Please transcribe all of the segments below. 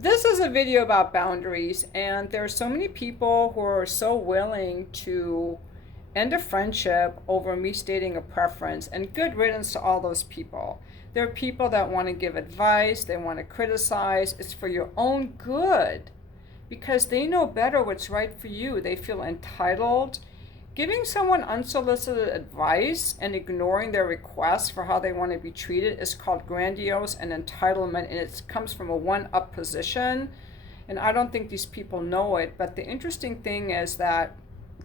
This is a video about boundaries, and there are so many people who are so willing to end a friendship over me stating a preference, and good riddance to all those people. There are people that want to give advice, they want to criticize, it's for your own good because they know better what's right for you. They feel entitled. Giving someone unsolicited advice and ignoring their requests for how they want to be treated is called grandiose and entitlement, and it comes from a one-up position. And I don't think these people know it, but the interesting thing is that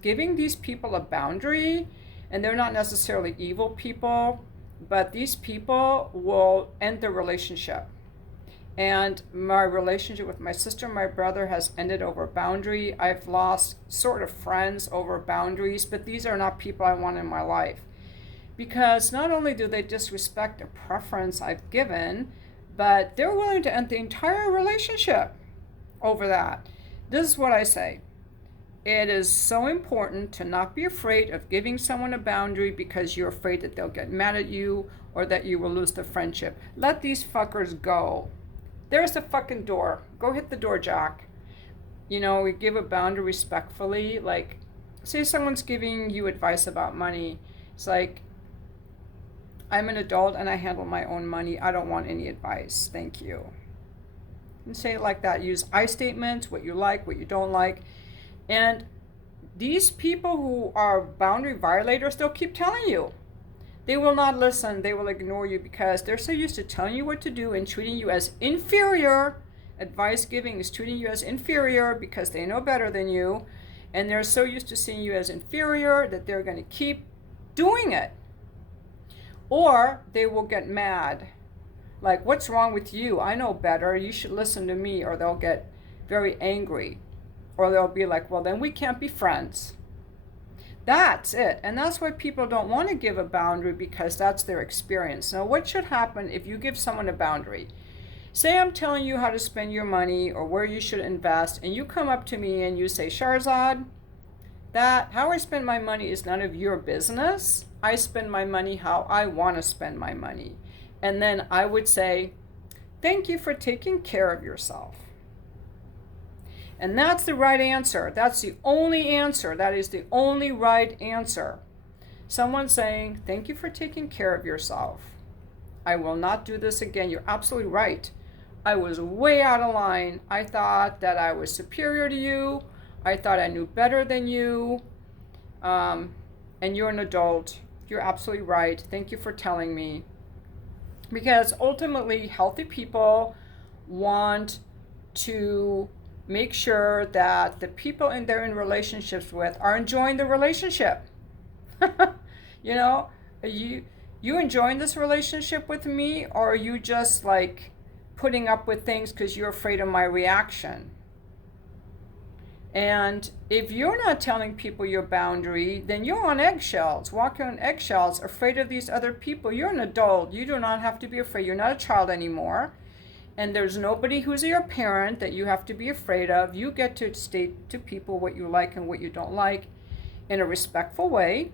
giving these people a boundary, and they're not necessarily evil people, but these people will end the relationship. And my relationship with my sister and my brother has ended over a boundary. I've lost sort of friends over boundaries, but these are not people I want in my life. Because not only do they disrespect a preference I've given, but they're willing to end the entire relationship over that. This is what I say. It is so important to not be afraid of giving someone a boundary because you're afraid that they'll get mad at you or that you will lose the friendship. Let these fuckers go. There's the fucking door. Go hit the door, Jack. You know, we give a boundary respectfully. Like, say someone's giving you advice about money. It's like, I'm an adult and I handle my own money. I don't want any advice. Thank you. And say it like that. Use I statements, what you like, what you don't like. And these people who are boundary violators, they'll keep telling you. They will not listen. They will ignore you because they're so used to telling you what to do and treating you as inferior. Advice giving is treating you as inferior because they know better than you. And they're so used to seeing you as inferior that they're going to keep doing it. Or they will get mad. Like, what's wrong with you? I know better. You should listen to me. Or they'll get very angry. Or they'll be like, well, then we can't be friends. That's it. And that's why people don't want to give a boundary, because that's their experience. Now, what should happen if you give someone a boundary? Say I'm telling you how to spend your money or where you should invest, and you come up to me and you say, Sharzad, that how I spend my money is none of your business. I spend my money how I want to spend my money. And then I would say, thank you for taking care of yourself. And that's the right answer. That's the only answer. That is the only right answer. Someone saying, thank you for taking care of yourself. I will not do this again. You're absolutely right. I was way out of line. I thought that I was superior to you. I thought I knew better than you. And you're an adult. You're absolutely right. Thank you for telling me. Because ultimately, healthy people want to make sure that the people they're in relationships with are enjoying the relationship. You know, are you enjoying this relationship with me, or are you just like putting up with things because you're afraid of my reaction? And if you're not telling people your boundary, then you're on eggshells, walking on eggshells, afraid of these other people. You're an adult. You do not have to be afraid. You're not a child anymore. And there's nobody who's your parent that you have to be afraid of. You get to state to people what you like and what you don't like in a respectful way.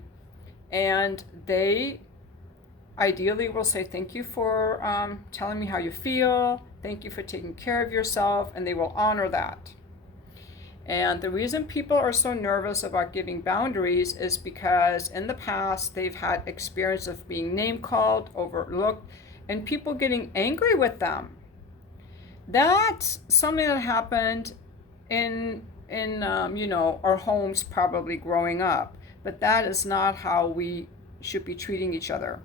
And they ideally will say, thank you for telling me how you feel. Thank you for taking care of yourself. And they will honor that. And the reason people are so nervous about giving boundaries is because in the past they've had experience of being name-called, overlooked, and people getting angry with them. That's something that happened in our homes probably growing up. But that is not how we should be treating each other.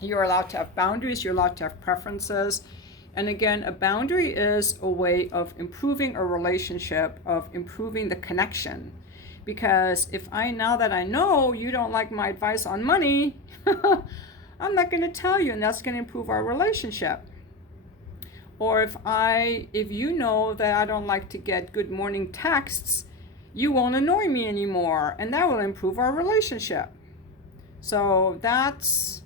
You're allowed to have boundaries. You're allowed to have preferences. And again, a boundary is a way of improving a relationship, of improving the connection. Because now that I know you don't like my advice on money, I'm not going to tell you, and that's going to improve our relationship. Or if you know that I don't like to get good morning texts, you won't annoy me anymore, and that will improve our relationship. So that's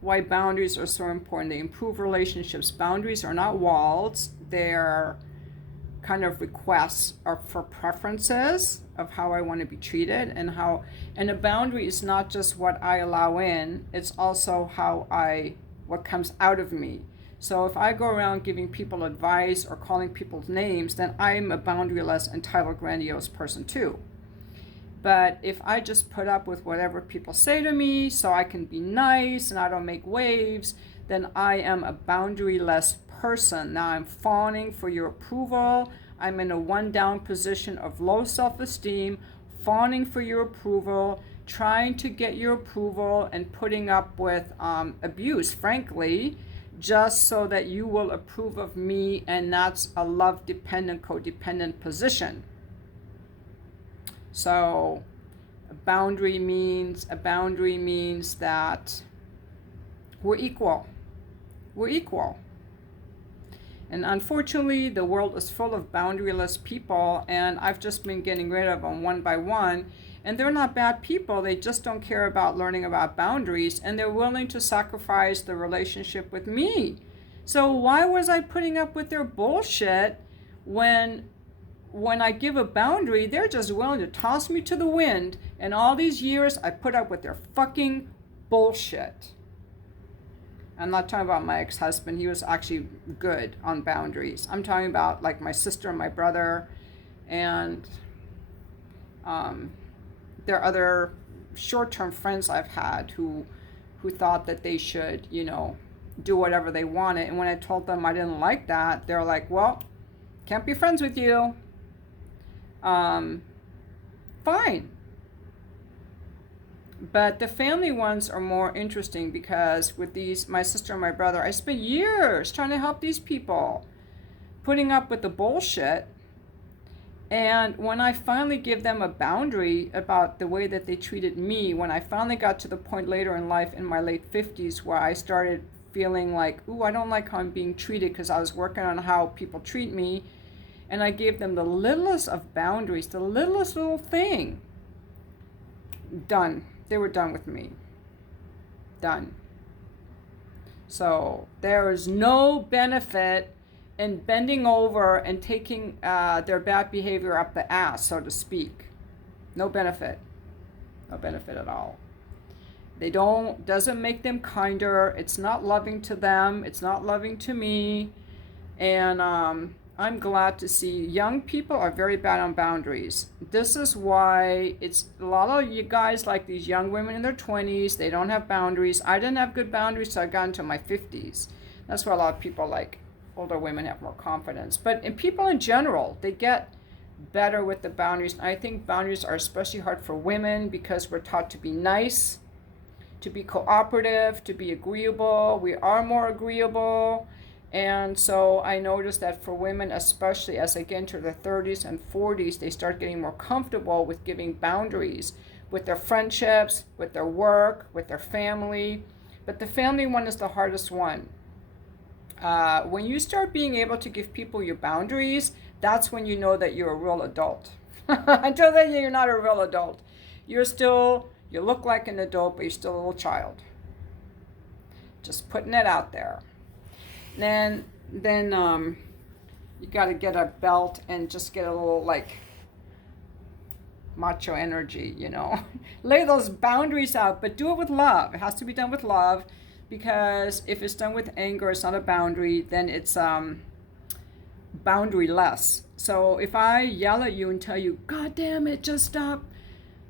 why boundaries are so important. They improve relationships. Boundaries are not walls. They're kind of requests for preferences of how I want to be treated, and a boundary is not just what I allow in, it's also what comes out of me. So if I go around giving people advice or calling people's names, then I'm a boundaryless, entitled, grandiose person too. But if I just put up with whatever people say to me so I can be nice and I don't make waves, then I am a boundaryless person. Now I'm fawning for your approval. I'm in a one down position of low self-esteem, fawning for your approval, trying to get your approval and putting up with abuse, frankly, just so that you will approve of me, and that's a love dependent, codependent position. So a boundary means that we're equal. We're equal. And unfortunately, the world is full of boundaryless people, and I've just been getting rid of them one by one. And they're not bad people. They just don't care about learning about boundaries, and they're willing to sacrifice the relationship with me. So why was I putting up with their bullshit when I give a boundary, they're just willing to toss me to the wind, and all these years I put up with their fucking bullshit. I'm not talking about my ex-husband. He was actually good on boundaries. I'm talking about like my sister and my brother, and there are other short-term friends I've had who thought that they should, do whatever they wanted. And when I told them I didn't like that, they're like, well, can't be friends with you. Fine. But the family ones are more interesting because with my sister and my brother, I spent years trying to help these people, putting up with the bullshit. And when I finally give them a boundary about the way that they treated me, when I finally got to the point later in life in my late 50s where I started feeling like, ooh, I don't like how I'm being treated, because I was working on how people treat me, and I gave them the littlest of boundaries, the littlest little thing, done. They were done with me. Done. So there is no benefit in bending over and taking their bad behavior up the ass, so to speak. No benefit. No benefit at all. Doesn't make them kinder. It's not loving to them. It's not loving to me. And I'm glad to see young people are very bad on boundaries. This is why it's a lot of you guys like these young women in their 20s. They don't have boundaries. I didn't have good boundaries till I got into my 50s. That's why a lot of people like older women have more confidence. But in people in general, they get better with the boundaries. I think boundaries are especially hard for women because we're taught to be nice, to be cooperative, to be agreeable. We are more agreeable. And so I noticed that for women, especially as they get into their 30s and 40s, they start getting more comfortable with giving boundaries with their friendships, with their work, with their family. But the family one is the hardest one. When you start being able to give people your boundaries, that's when you know that you're a real adult. Until then, you're not a real adult. You look like an adult, but you're still a little child. Just putting it out there. Then you got to get a belt and just get a little like macho energy, Lay those boundaries out, but do it with love. It has to be done with love, because if it's done with anger, it's not a boundary, then it's boundaryless. So if I yell at you and tell you, God damn it, just stop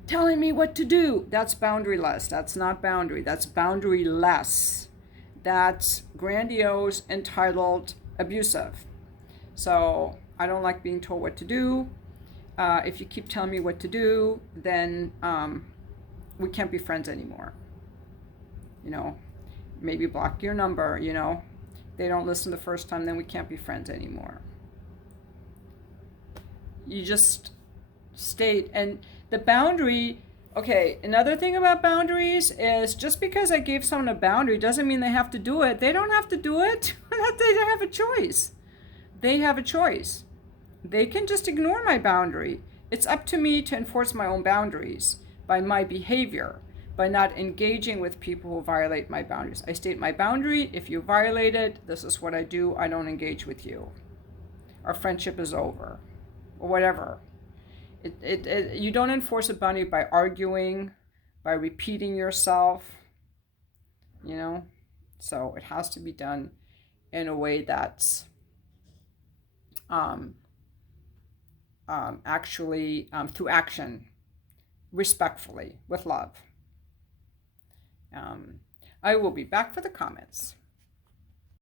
telling me what to do, that's boundaryless. That's not boundary. That's boundaryless. That's grandiose, entitled, abusive. So I don't like being told what to do. If you keep telling me what to do, then we can't be friends anymore. Maybe block your number, They don't listen the first time, then we can't be friends anymore. You just state, and the boundary. Okay, another thing about boundaries is just because I gave someone a boundary doesn't mean they have to do it. They don't have to do it. They have a choice. They have a choice. They can just ignore my boundary. It's up to me to enforce my own boundaries by my behavior, by not engaging with people who violate my boundaries. I state my boundary. If you violate it, this is what I do. I don't engage with you. Our friendship is over, or whatever. You don't enforce a boundary by arguing, by repeating yourself, So it has to be done in a way that's actually through action, respectfully, with love. I will be back for the comments.